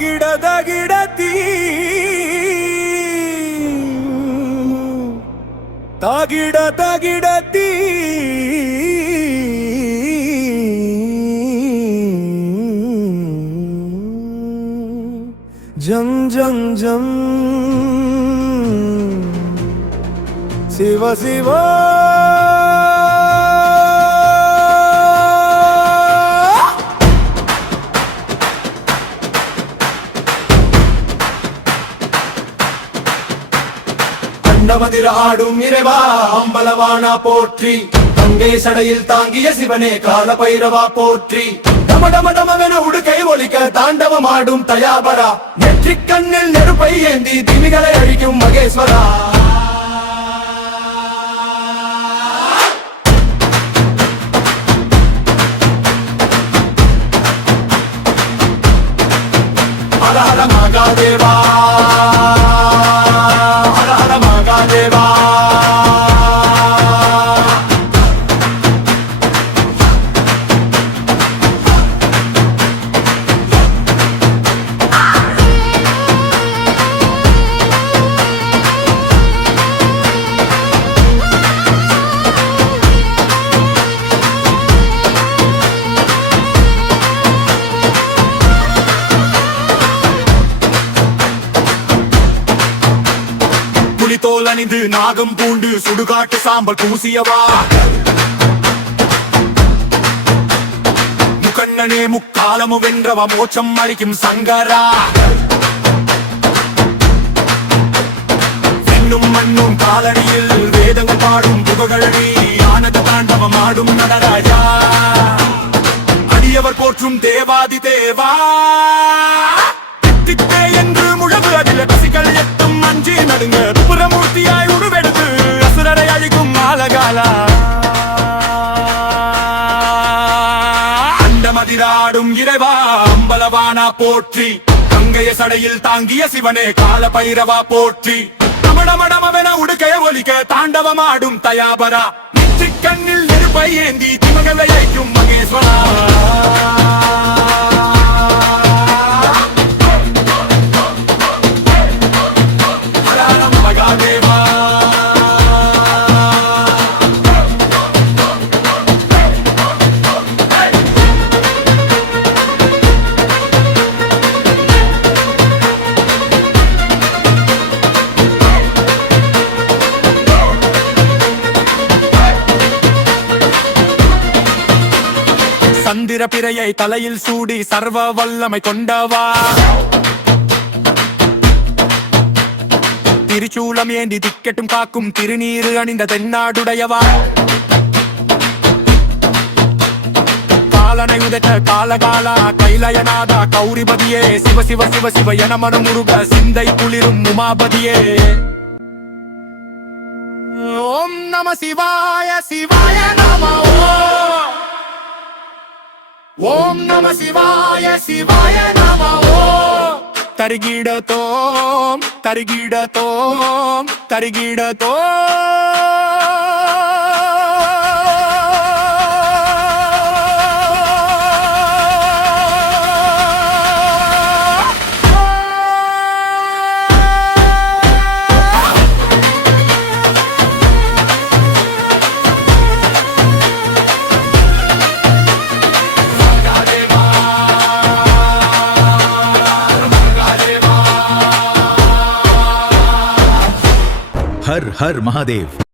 தாகிடதகிடத்தி தாகிடதகிடத்தி ஜம் ஜம் ஜம் சிவ சிவா அண்டமதிர ஆடும் இறைவா அம்பலவானா போற்றி கங்கை சடையில் தாங்கிய சிவனே கால பைரவா போற்றி டமடமடமென உடுக்கை ஒலிக்க தாண்டவமாடும் தயாபரா நெற்றிக் கண்ணில் நெருப்பை ஏந்தி திமிகளை அழிக்கும் மகேஸ்வரா ஹர ஹர மகாதேவா ஹர ஹர மகாதேவா புலித்தோல் அணிந்து நாகம் பூண்டு சுடுகாட்டு சாம்பல் பூசியவா முக்கண்ணனே முக்காலமும் வென்றவ மோட்சம் அளிக்கும் சங்கரா வெண்ணும் மண்ணும் காலடியில் வேதங்கள் பாடும் புகழடி ஆனந்த தாண்டவம் ஆடும் நடராஜா அடியவர் போற்றும் தேவாதி தேவா தித்தே என்று முழவு அதில் ரசிகள் எட்டும் அஞ்சி நடுங்க புறமூர்த்தியாய் உருவெடுத்து அசுரரை அழிக்கும் ஆலகாலா அண்டமதிராடும் இறைவா அம்பலவானா போற்றி கங்கைய சடையில் தாங்கிய சிவனே கால பைரவா போற்றி டமடமடமென உடுக்கைய ஒலிக்க தாண்டவமாடும் தயாபரா நெற்றிக் கண்ணில் நெருப்பை ஏந்தி திமகளை அழிக்கும் மகேஸ்வரா சந்திர பிறையை தலையில் சூடி சர்வ வல்லமை கொண்டவா திருச்சூலம் ஏந்தி திக்கெட்டும் காக்கும் திருநீரு அணிந்த தென்னாடுடையவா காலனை உதைத்த காலகாலா கைலயநாதா கௌரிபதியே சிவ சிவ சிவ சிவ என மனம் முருக சிந்தை குளிரும் உமாபதியே ஓம் நம சிவாய சிவாய நம ஓம் நம சிவாய சிவாய நம தருகிடதோம் தருகிடதோம் தருகிடதோம் हर हर महादेव।